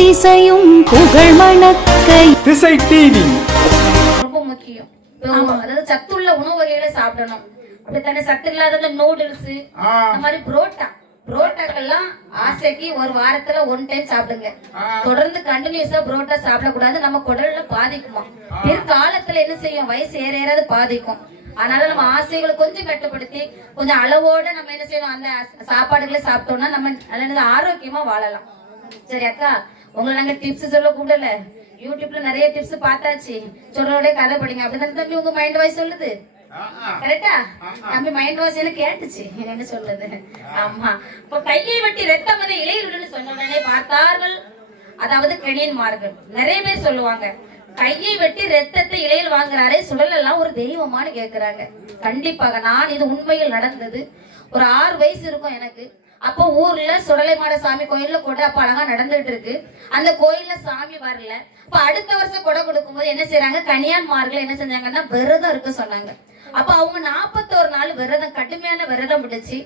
எத்திசையும் புகழ் மணக்க திசை டிவி ரொம்ப முக்கியம். அதாவது சத்துள்ள உணவு வகைகளை சாப்பிடணும். அப்படித்தானே சத்து இல்லாத நூடுல்ஸ் இந்த மாதிரி புரோட்டாக்கெல்லாம் ஆசைக்கு ஒரு வாரத்துல 1 டைம் சாப்பிடுங்க. தொடர்ந்து கண்டினியூஸா புரோட்டா சாப்பிடக்கூடாது. நம்ம குடல்ல பாதிக்குமா. பிற்காலத்துல என்ன செய்யும், வயசு ஏறாது பாதிக்கும். அதனால நம்ம ஆசைகளை கொஞ்சம் கட்டுப்படுத்தி கொஞ்சம் அளவோட நம்ம என்ன செய்யணும், அந்த சாப்பாடுகளை சாப்பிட்டோம்னா நம்ம நல்ல ஆரோக்கியமா வாழலாம். சரி அக்கா, உங்களை நாங்க டிப்ஸ் சொல்ல கூடல, யூடியூப்ல நிறைய டிப்ஸ் பார்த்தாச்சு. சொல்றோட கதை படிங்க அப்படிதான் தம்பி உங்க மைண்ட் வாய்ஸ் சொல்லுது. கரெக்டா தம்பி மைண்ட் வாய்ஸ் எனக்கு கேட்டுச்சு என்ன சொல்லுது. ஆமா, இப்ப கையை வெட்டி ரத்தம் வந்து இளையருடன் சொன்னே பார்த்தார்கள். அதாவது கணியன்மார்கள் நிறைய பேர் சொல்லுவாங்க, கையை வெட்டி ரத்தத்தை இலையில் வாங்குறாரே சுடல் எல்லாம் ஒரு தெய்வமானு கேக்குறாங்க. கண்டிப்பாக நான் இது உண்மையில் நடந்தது. ஒரு 6 வயசு இருக்கும் எனக்கு. அப்போ ஊர்ல சுடலைமாட சாமி கோயில்ல கொடை அப்ப அழகா நடந்துட்டு இருக்கு. அந்த கோயில்ல சாமி வரல. அப்ப அடுத்த வருஷம் கொடை கொடுக்கும் போது என்ன செய்யறாங்க, கன்னியான்மார்கள் என்ன செஞ்சாங்கன்னா விரதம் இருக்க சொன்னாங்க. அப்ப அவங்க 41 நாள் விரதம், கடுமையான விரதம் பிடிச்சு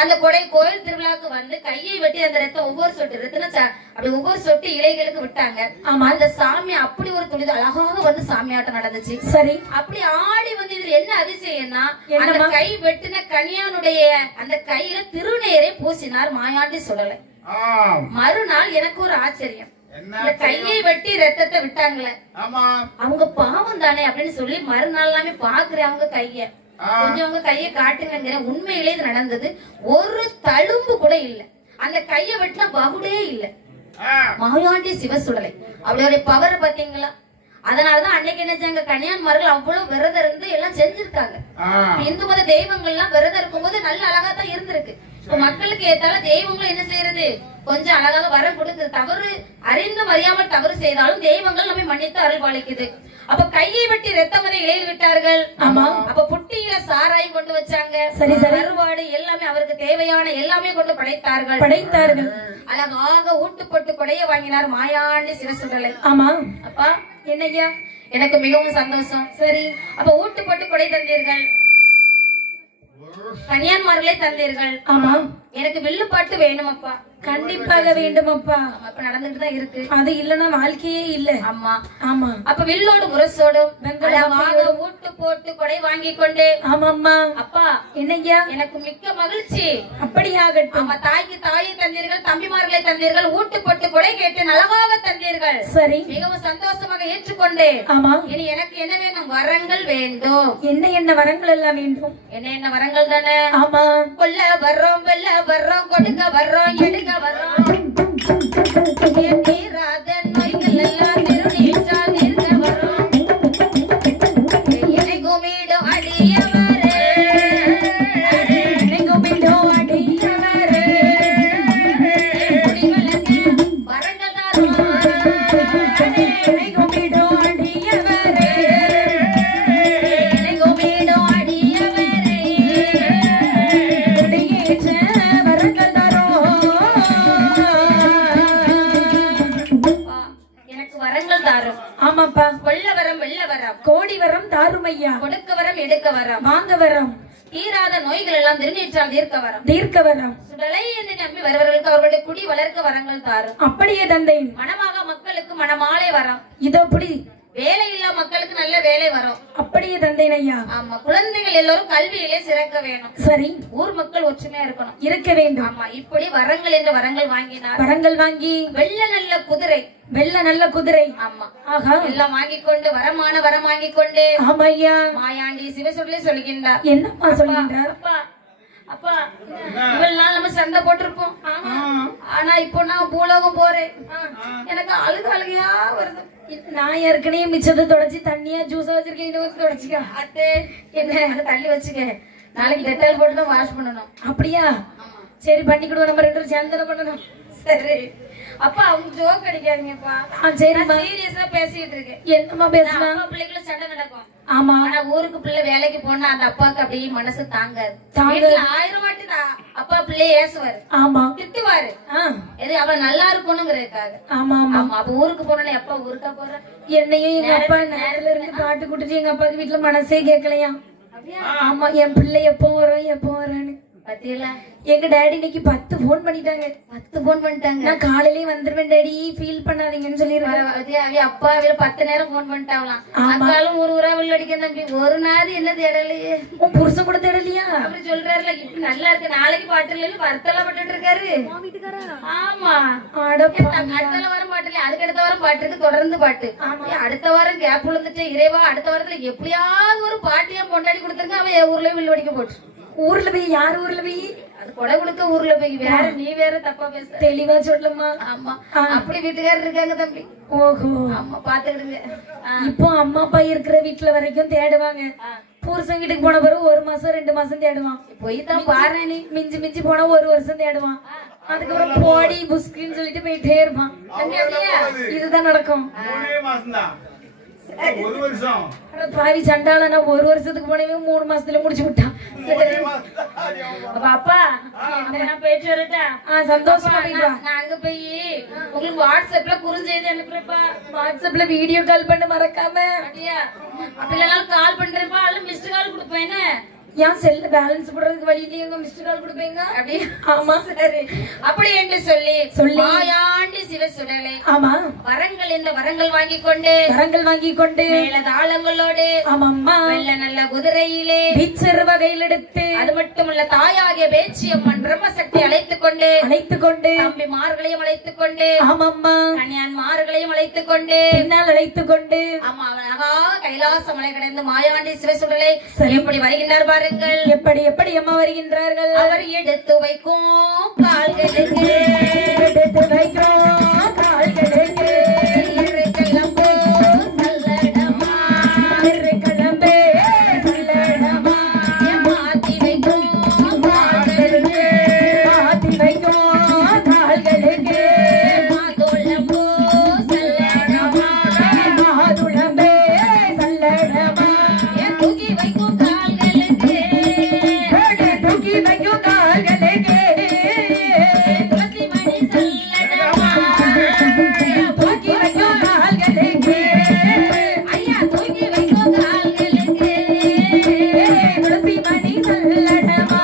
அந்த கொடை கோயில் திருவிழாக்கு வந்து கையை வெட்டி அந்த ரத்தம் ஒவ்வொரு சொட்டு ரத்தம் அப்படி ஒவ்வொரு சொட்டு இலைகளுக்கு விட்டாங்க. ஆமா, அந்த சாமி அப்படி ஒரு துணிது அழகாக வந்து சாமியாட்டம் நடந்துச்சு. சரி, அப்படி ஆடி வந்து இதுல என்ன அதிசயம்னா, அந்த கை வெட்டின கன்னியானுடைய அந்த கையில திருநீரை பூசினார் மாயாண்டி சுடலை. மறுநாள் எனக்கு ஒரு ஆச்சரியம், கையை வெட்டி ரத்தத்தை விட்டாங்களே அவங்க பாவம் தானே அப்படின்னு சொல்லி மறுநாள் எல்லாமே பாக்குறேன். அவங்க கைய கொஞ்சம் அவங்க கையை காட்டுங்க. உண்மையிலே இது நடந்தது. ஒரு தழும்பு கூட இல்ல. அந்த கையை வெட்டின பகுடே இல்ல. மாயாண்டி சிவசுடலை அவருடைய பவர் பாத்தீங்களா. அதனாலதான் அன்னைக்கு என்ன கன்னியான்மார்கள் அவ்வளவு விரதம் இருந்து எல்லாம் செஞ்சிருக்காங்க. இந்து மத தெய்வங்கள் எல்லாம் விரதம் இருக்கும்போது நல்ல அழகா தான் இருந்திருக்கு. இப்ப மக்களுக்கு ஏத்தால தெய்வங்களும் என்ன செய்யறது, கொஞ்சம் அழகாக வரம் கொடுக்குது. தவறு அறிந்தும் அறியாமல் தவறு செய்தாலும் தெய்வங்கள் நம்மை மன்னித்து அருள் பாலிக்குது. அப்ப கையை வெட்டி ரத்தம் வரை இலையில் விட்டார்கள். ஆமா, அப்ப புட்டியில சாராயம் கொண்டு வச்சாங்க. சரி, கருவாடு எல்லாமே அவருக்கு தேவையான எல்லாமே கொண்டு படைத்தார்கள். அழகாக ஊட்டுப்பட்டு கொடைய வாங்கினார் மாயாண்டி சிவசுடலை. ஆமா, அப்பா என்னையா எனக்கு மிகவும் சந்தோஷம். சரி, அப்ப ஊட்டுப்பட்டு கொடை தந்தீர்கள், கன்னியான்மார்களை தந்தீர்கள். ஆமா, எனக்கு வில்லுப்பாட்டு வேணும் அப்பா. கண்டிப்பாக வேண்டும் அப்பா. அப்ப நடந்துட்டு தான் இருக்கு. அது இல்லன்னா வாழ்க்கையே இல்ல. ஆமா ஆமா, அப்ப வில்லோடு முரசோடும் ஊட்டு போட்டு கொடை வாங்கி கொண்டு. ஆமாம்மா அப்பா என்னையா எனக்கு மிக்க மகிழ்ச்சி. அப்படியாகட்டும். ஆமா, தாய்க்கு தாயை தந்தீர்கள், தம்பிமார்களை தந்தீர்கள், ஊட்டு போட்டு கொடை கேட்டு நலவாக தந்தீர்கள். சரி, மிகவும் சந்தோஷமாக ஏற்றுக்கொண்டு. ஆமா, இனி எனக்கு என்ன வேணும், வரங்கள் வேண்டும். என்ன வரங்கள் எல்லாம் வேண்டும். என்ன வரங்கள் தானே. ஆமா, கொல்ல வர்றோம், வெல்ல வர்றோம், கொடுக்க வர்றோம், எடுக்க வர்றோம், தீராத நோய்கள் எல்லாம் திருநீற்றால் இருக்க வர்றோம், என்னை கும்பிடும் அடியவரே, என்னை கும்பிடும் அடியவரே, குடிகளுக்கு வரங்கள் தாரும், என்னை கும்பிடும் அடியவரே, என்னை கும்பிடும் அடியவரே, குடியேற்ற வரங்கள் ஆமாப்பா. கொள்ள வரம், வெள்ள வரம், கோடி வரம் தாரும் ஐயா. கொடுக்க வரம், எடுக்க வரம், வாங்க வரம், தீராத நோய்கள் எல்லாம் திருநீற்றால் தீர்க்க வரம், சுடலை என்று நம்பி வருவர்களுக்கு அவர்களுடைய குடி வளர்க்க வரங்கள் தாரும். அப்படியே தந்தை. மனமாக மக்களுக்கு மனமாலை வரம். இதோ புடி வேலை இல்லா மக்களுக்கு நல்ல வேலை வரும். அப்படியே தந்தைன் ஐயா. ஆமா, குழந்தைகள் எல்லாரும் கல்வியிலே சிறக்க வேணும். சரி, ஊர் மக்கள் ஒற்றுமையா இருக்கணும், இருக்க வேண்டும். ஆமா, இப்படி வரங்கள் என்ற வரங்கள் வாங்கினார். வரங்கள் வாங்கி வெள்ள நல்ல குதிரை. ஆமா, ஆஹா, எல்லாம் வாங்கி கொண்டு வரமான வரம் வாங்கி கொண்டு. ஆமா ஐயா, மாயாண்டி சிவசுடலை சொல்கின்றார். என்னப்பா சொல்கின்றார்? அப்பா இவ்வளவு நாள் நம்ம சண்டை போட்டிருப்போம். ஆனா இப்போ நான் பூலோகம் போறேன். எனக்கு அழுகையா வருது. நான் ஏற்கனவே மிச்சத்தை தொடச்சி தண்ணியா ஜூஸா வச்சிருக்கேன். தொடச்சிக்க அத்தே, என்ன தள்ளி வச்சுக்க. நாளைக்கு டெட்டால் போட்டு தான் வாஷ் பண்ணணும். அப்படியா? சரி, பண்ணிக்கிடுவோம். நம்ம 2 பேரும் சேர்ந்து பண்ணணும். சரி அப்பா, அவங்க ஜோக் அடிக்காதீங்கப்பா. சரிம்மா, சீரியஸா பேசிட்டு இருக்கேன். என்னமா பேசுனா பிள்ளைகளும் சண்டை நடக்கும். ஆமா, ஆனா ஊருக்கு பிள்ளை வேலைக்கு போனா அந்த அப்பாவுக்கு அப்படியே மனசு தாங்காது. 1000 வாட்டி அப்பா பிள்ளைய ஏசுவாரு. ஆமா, திட்டுவாரு. எது அவன் நல்லா இருக்கணுங்கிறதுக்காக. ஆமா ஆமா, அப்ப ஊருக்கு போனா எப்பா ஊருக்கா போற. என்னையும் எங்க அப்பா நேரில இருந்து பாட்டு கூட்டிட்டு எங்க அப்பாவுக்கு வீட்டுல மனசே கேட்கலையா. ஆமா, என் பிள்ளை எப்போ வரும் எப்போ வரேன்னு. பத்தியல எங்க டாடி இன்னைக்கு 10 போன் பண்ணிட்டாங்க. 10 போன் பண்ணிட்டாங்க. நான் காலையிலேயே வந்துருவேன் டாடி, ஃபீல் பண்ணாதீங்கன்னு சொல்லிருக்கேன். அப்பா 10 நேரம் போன் பண்ணிட்டாங்களாம். அக்காலும் ஒரு ஊரா உள்ள அடிக்க தம்பி, ஒரு நாள் என்ன தேடலையே. உன் புருஷன் கூட தேடலையா? அப்படி சொல்றாருல, இப்படி நல்லா இருக்கு, நாளைக்கு பாட்டு இல்ல வருத்தெல்லாம் பட்டு இருக்காரு. ஆமா, அடுத்த வாரம் பாட்டு இல்ல, அதுக்கு அடுத்த வாரம் பாட்டு இருக்கு, தொடர்ந்து பாட்டு. அடுத்த வாரம் கேப் விழுந்துட்டு இறைவா அடுத்த வாரத்துல எப்படியாவது ஒரு பாட்டியா கொண்டாடி கொடுத்துருங்க. அவன் ஊர்ல வில்லு அடிக்க போட்டு. ஊர்ல போய்? யார் ஊர்ல போய்? அது கொடை கொடுக்க ஊர்ல போய். வேற நீ வேற தப்பா பேச, தெளிவா சொல்லுமா. ஆமா, அப்படி வீட்டுக்காரர் இருக்காங்க தம்பி. ஓஹோ, ஆமா, பாத்துக்கிடுங்க. இப்போ அம்மா அப்பா இருக்கிற வீட்டுல வரைக்கும் தேடுவாங்க. புருஷன் வீட்டுக்கு போன பிறகு 1 மாசம் 2 மாசம் தேடுவான். போய் தான் பாரு, நீ மிஞ்சி மிஞ்சி போனா 1 வருஷம் தேடுவான். அதுக்கப்புறம் போடி புஸ்கின்னு சொல்லிட்டு போயிட்டே இருப்பான். இதுதான் நடக்கும். பாவி சண்டாளனா 1 வருஷத்துக்கு போனவே 3 மாசத்துல முடிச்சு விட்டான். அப்பா போயிட்டு வரட்டா? சந்தோஷமா போயிட்டு வா. நான் அங்க போய் உங்களுக்கு வாட்ஸ்அப்ல குறுஞ்செய்தி அனுப்புறப்பா. வாட்ஸ்அப்ல வீடியோ கால் பண்ண மறக்காம. அப்படி இல்லைனாலும் கால் பண்றப்பா, அல்ல மிஸ்டு கால் கொடுப்பேன். ஏன் செல்ல பேலன்ஸ் போடுறதுக்கு வழி இல்லையா? மிஸ்டு கால் கொடுப்பீங்க? அப்படி? ஆமா, சரி. அப்படி என்று சொல்லி மாயாண்டி சிவசுடலை ஆமா வரங்கள் இந்த வரங்கள் வாங்கி கொண்டு மேல தாளங்களோடு ஆமாம்மா வெள்ள நல்ல குதிரையிலே வீச்சர் வகையில் எடுத்து, அது மட்டுமல்ல தாயாகிய பேச்சியம்மன் பிரம்மசக்தி அழைத்துக் கொண்டு தம்பிமார்களையும் அழைத்துக் கொண்டு ஆமாம்மா கன்யான்மார்களையும் அழைத்துக் கொண்டு பின்னால் அழைத்துக் கொண்டு ஆமா அழகா கைலாச மலை கடந்து மாயாண்டி சிவசுடலை எப்படி வருகின்றார் பாருங்கள். எப்படி எப்படி அம்மா வருகின்றார்கள்? அவர் எடுத்து வைக்கும் கால்களுக்கு எடுத்து வைக்கும் கால்களுக்கு கிளம்போ சல்லடமா கிளம்பே சல்லடமா மாத்தி வைக்கும் கால்களுக்கு மாத்தி வைக்கும் கால்களுக்கு மாதுளம்போ சல்லடமா மாதுளம்பே சல்லடமா தூக்கி வைக்கும் கால்களுக்கு தூக்கி வைக்கும் கால்களுக்கு துளசி மணி சல்லடமா தூக்கி வைக்கும் கால்களுக்கு ஐயா தூக்கி வைக்கும் கால்களுக்கு துளசி மணி சல்லடமா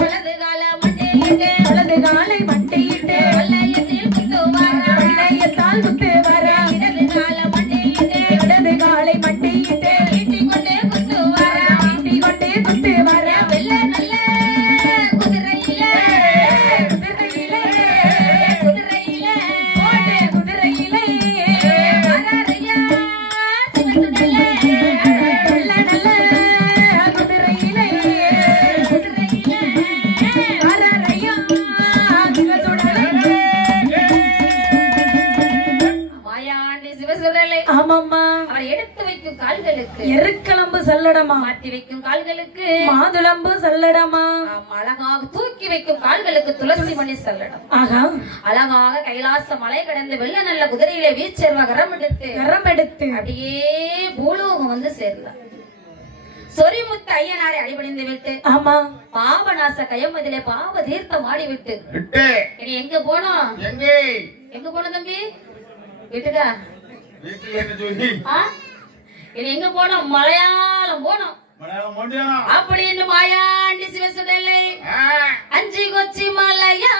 வலது கால மண்டையிட்டு வலது காலை மண்டையிட்டு வல்லையத்தில் குத்து வர வெள்ளையத்தால் குத்து வர இடது கால மண்டையிட்டு இடது காலை மண்டையிட்டு ஈட்டிக் கொண்டே குத்து வர ஈட்டி கொண்டே குத்து வர வெள்ள நல்ல குதிரையிலே குதிரையிலே குதிரையிலே ஓட்டே குதிரையிலே வராரையா சிவசுடலே நல்ல நல்ல குதிரையிலே குதிரையிலே வரறையா சிவசுடலை. மாயாண்டி சிவசுடலை ஆமாம்மா அவர் எடுத்து வைக்கும் கால்களுக்கு எருக்களம்பு சல்லடமா மாட்டி வைக்கும் கால்களுக்கு மாதுளம்பு சல்லடமா அழகாக தூக்கி வைக்கும் கால்களுக்கு துளசி மணி சல்லடம் ஆகா அழகாக கைலாச மலை கடந்து வெள்ள நல்ல குதிரையிலே வீச்சேர்வ கரம் எடுத்து கரம் எடுத்து அப்படியே பூலோகம் வந்து சேரலாம். சொரிமுத்து ஐயனாரை அடிபணிந்து விட்டு ஆமா பாவநாச கயமதிலே பாவ தீர்த்தம் ஆடி விட்டு இனி எங்க போனோம்? எங்க போனோம் தம்பி? வீட்டுக்கா? இனி எங்க போனோம்? மலையாளம் போனோம். அப்படின்னு மாயாண்டி சிவசுடலை அஞ்சி கொச்சி மலையா